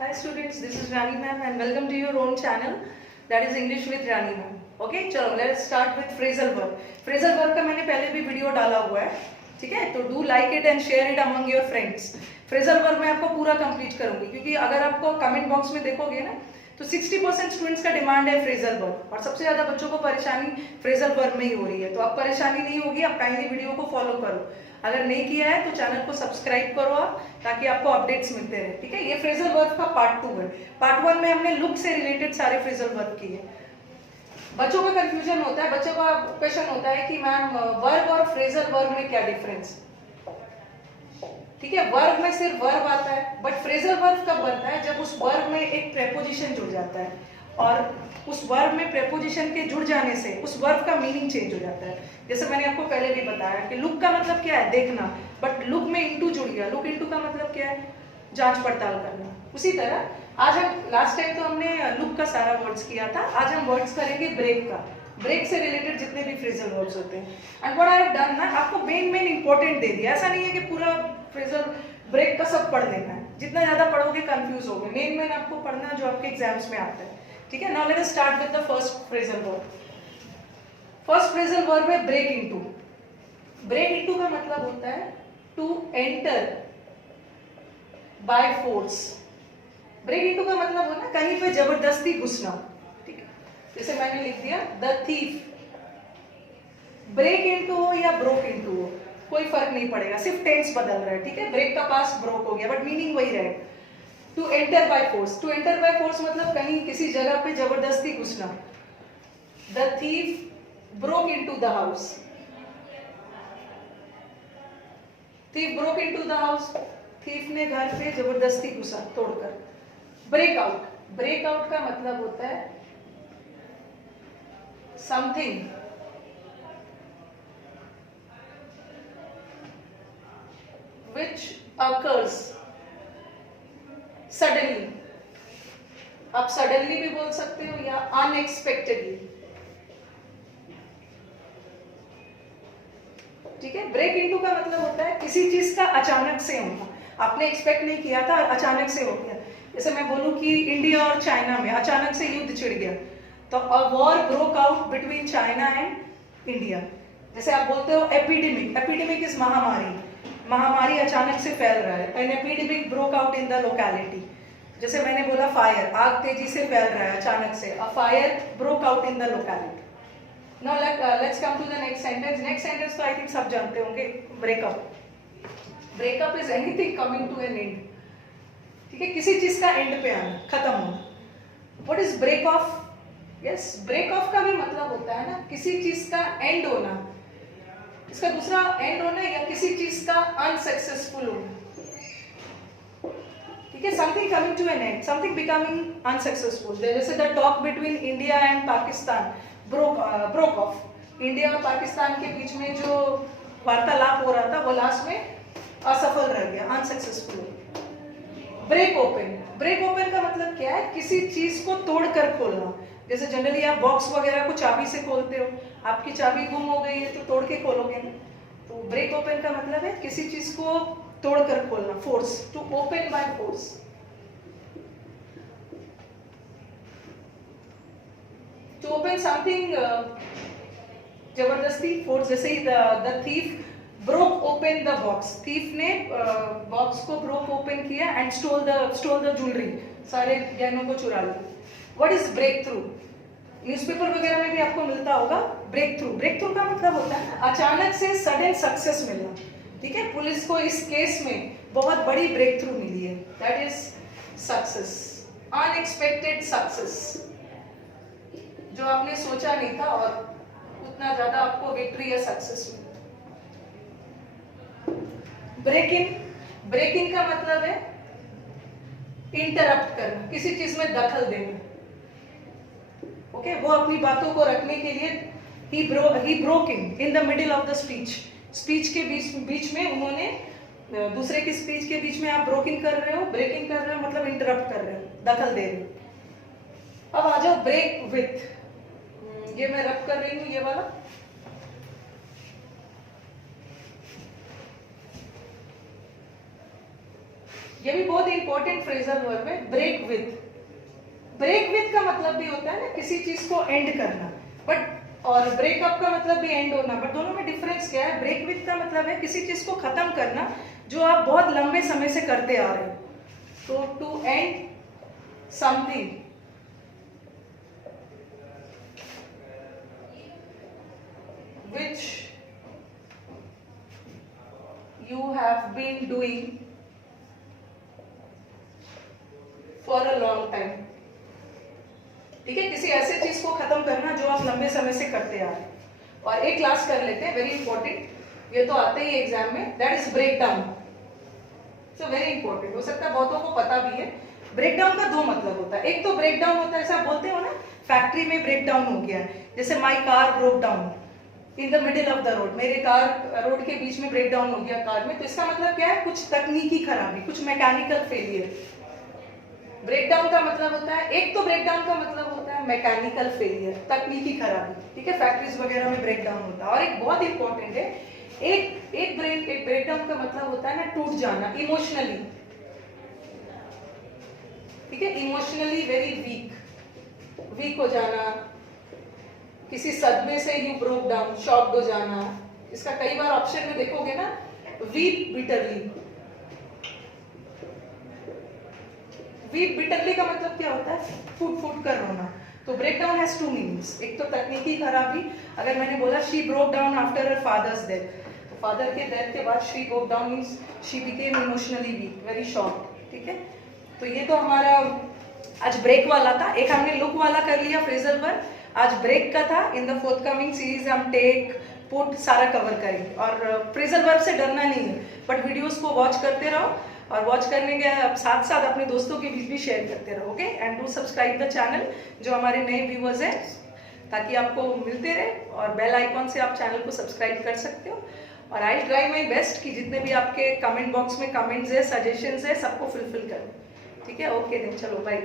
Hi students, this is Rani ma'am and welcome to your own channel that is English with Rani ma'am. Okay, चलो let's start with phrasal verb. Phrasal verb का मैंने पहले भी video डाला हुआ है, ठीक है? तो do like it and share it among your friends. Phrasal verb मैं आपको पूरा कंप्लीट करूंगी क्योंकि अगर आपको कमेंट बॉक्स में देखोगे ना तो 60% स्टूडेंट्स का डिमांड है फ्रेजल वर्ब और सबसे ज्यादा बच्चों को परेशानी फ्रेजल वर्ब में ही हो रही है। तो अब परेशानी नहीं होगी, आप काइंडली वीडियो को फॉलो करो। अगर नहीं किया है तो चैनल को सब्सक्राइब करो आप, ताकि आपको अपडेट्स मिलते रहे, ठीक है? ये फ्रेजल वर्ब का पार्ट 2 है। पार्ट 1 में हमने लुक से रिलेटेड सारे फ्रेजल वर्ब किए। बच्चों का कंफ्यूजन होता है, बच्चों का क्वेश्चन होता है कि मैम वर्ब और फ्रेजल वर्ब में क्या डिफरेंस, ठीक है? वर्ब में सिर्फ वर्ब आता है, बट फ्रेजल वर्ब कब बनता है? जब उस वर्ब में एक प्रेपोजिशन जुड़ जाता है और उस वर्ब में प्रेपोजिशन के जुड़ जाने से उस वर्ब का मीनिंग चेंज हो जाता है। जैसे मैंने आपको पहले भी बताया कि लुक का मतलब क्या है? देखना, बट लुक में इनटू जुड़ गया। लुक इनटू का मतलब क्या है? जांच पड़ताल करना। उसी तरह आज हम लास्ट टाइम तो हमने लुक का सारा वर्ड्स किया था, आज हम वर्ड्स करेंगे ब्रेक का। ब्रेक से रिलेटेड जितने भी फ्रेजल वर्ड्स होते हैं। And what I have done ना, आपको मेन इंपॉर्टेंट दे दिया। ऐसा नहीं है कि पूरा फ्रेजल ब्रेक का सब पढ़ लेना है, जितना ज्यादा पढ़ोगे कंफ्यूज होगे। मेन आपको पढ़ना जो आपके एग्जाम्स में आता है, ठीक है? Now let us start with the first phrasal verb. First phrasal verb है ब्रेक इनटू। ब्रेक इनटू का मतलब होता है to enter by force. Break into का मतलब होता है कहीं पे जबरदस्ती घुसना, ठीक है? जैसे मैंने लिख दिया द थीफ। ब्रेक इनटू हो या ब्रोक इनटू हो कोई फर्क नहीं पड़ेगा, सिर्फ टेंस बदल रहा है, ठीक है? ब्रेक का पास ब्रोक हो गया बट मीनिंग वही रहेगा। To enter by force, to enter by force मतलब कहीं किसी जगह पे जबरदस्ती घुसना। The thief broke into the house. Thief broke into the house, thief ने घर पे जबरदस्ती घुसा तोड़कर। ब्रेकआउट, ब्रेकआउट का मतलब होता है समथिंग which occurs suddenly। आप सडनली भी बोल सकते हो या अनएक्सपेक्टेडली, ठीक है? ब्रेक इनटू का मतलब होता है किसी चीज का अचानक से होना, आपने एक्सपेक्ट नहीं किया था और अचानक से हो गया। जैसे मैं बोलूं कि इंडिया और चाइना में अचानक से युद्ध छिड़ गया, तो a war broke out between China and India. जैसे आप बोलते हो एपिडेमिक, एपिडेमिक इज महामारी, महामारी अचानक से फैल रहा है। An epidemic broke out in the locality. जैसे मैंने बोला फायर, आग तेजी से फैल रहा है अचानक से, a fire broke out in the locality. Now let's come to the next sentence. Next sentence तो आई थिंक सब जानते होंगे, breakup. Breakup is anything coming to an end, ठीक है? किसी चीज का एंड पे आना, खत्म होना। What is break off? Yes, break off का भी मतलब होता है ना किसी चीज का एंड होना, इसका दूसरा एंड होना या किसी चीज का अनसक्सेसफुल होना, ठीक है? Something coming to an end, something becoming unsuccessful. जैसे the talk between India and Pakistan broke off. India और पाकिस्तान के बीच में जो वार्तालाप हो रहा था वो लास्ट में असफल रह गया, unsuccessful. Break open, break open का मतलब क्या है? किसी चीज को तोड़कर खोलना। जैसे जनरली आप बॉक्स वगैरह को चाबी से खोलते हो, आपकी चाबी गुम हो गई है तो तोड़ के खोलोगे ना। तो ब्रेक ओपन का मतलब है किसी चीज को तोड़कर खोलना, force, to open by force. To open something जबरदस्ती, फोर्स। जैसे ही the thief broke open the box, thief ने बॉक्स को ब्रोक ओपन किया एंड स्टोल द ज्वेलरी, सारे गहनों को चुरा लिया। What is breakthrough? Newspaper वगैरह में भी आपको मिलता होगा ब्रेक थ्रू। ब्रेक थ्रू का मतलब होता है अचानक से सडन सक्सेस मिलना, ठीक है? पुलिस को इस केस में बहुत बड़ी ब्रेक थ्रू मिली है, that is success, unexpected success, जो आपने सोचा नहीं था और उतना ज्यादा आपको विक्ट्री या सक्सेस मिला। ब्रेक इन, ब्रेक इन का मतलब है इंटरप्ट करना, किसी चीज में दखल देना, ओके? वो अपनी बातों को रखने के लिए he broke in the middle of the speech। Speech के बीच में उन्होंने, दूसरे की स्पीच के बीच में आप ब्रोकिंग कर रहे हो, ब्रेकिंग कर रहे हो मतलब इंटरप्ट कर रहे हो, दखल दे रहे हो। अब आ जाओ ब्रेक विथ, ये मैं रब कर रही हूँ ये वाला। ये भी बहुत इंपॉर्टेंट फ्रेजल वर्ब है, ब्रेक विथ। ब्रेक विथ का मतलब भी होता है ना किसी चीज को एंड करना, बट और ब्रेकअप का मतलब भी एंड होना, बट दोनों में डिफरेंस क्या है? ब्रेक विथ का मतलब है किसी चीज को खत्म करना जो आप बहुत लंबे समय से करते आ रहे हो। तो to end something, which you have been doing for a long time। ठीक है, किसी ऐसे चीज को खत्म करना जो आप लंबे समय से करते आ रहे हैं। और एक क्लास कर लेते हैं, वेरी इंपॉर्टेंट, ये तो आते ही एग्जाम में, that is break down. So very important, हो सकता है बहुतों को पता भी है। ब्रेक डाउन का दो मतलब होता है, एक तो ब्रेक डाउन होता है ऐसा बोलते हो ना, फैक्ट्री में ब्रेक डाउन हो गया, जैसे my car broke down in the middle of the road, मेरे कार रोड के बीच में ब्रेक डाउन हो गया कार में। तो इसका मतलब क्या है? कुछ तकनीकी खराबी, कुछ मैकेनिकल फेलियर। ब्रेक डाउन का मतलब होता है, एक तो ब्रेक डाउन का मतलब होता है मैकेनिकल फेलियर, तकनीकी खराबी, ठीक है, फैक्ट्रीज वगैरह में ब्रेक डाउन होता है। और एक बहुत इंपॉर्टेंट है, एक ब्रेक डाउन का मतलब होता है ना टूट जाना इमोशनली, ठीक है, इमोशनली वेरी वीक हो जाना, किसी सदमे से यू ब्रोक डाउन, शॉक्ड हो जाना। इसका कई बार ऑप्शन में देखोगे ना, वीप बिटरली। वीप बिटरली का मतलब क्या होता है? फूट कर रोना। तो break down has two meanings, एक तो तकनीकी खराबी, अगर मैंने बोला she broke down after her father's death, तो फादर के डेथ के बाद she broke down means she became emotionally weak, very shocked, ठीक है। तो ये तो हमारा आज ब्रेक वाला था। एक हमने लुक वाला कर लिया फ्रेजल वर्ब, आज ब्रेक का था। इन द फोर्थकमिंग सीरीज हम टेक पुट सारा कवर करेंगे। और फ्रेजल वर्ब से डरना नहीं है, बट वीडियोस को वॉच करते रहो, और वॉच करने के साथ साथ अपने दोस्तों के बीच भी शेयर करते रहो, okay. And do subscribe the channel, जो हमारे नए व्यूअर्स हैं, ताकि आपको मिलते रहे, और बेल आइकॉन से आप चैनल को सब्सक्राइब कर सकते हो। और आई ट्राई माई बेस्ट कि जितने भी आपके कमेंट बॉक्स में कमेंट्स है, सजेशंस है, सबको फुलफिल करूँ, ठीक है। ओके देन, चलो बाय।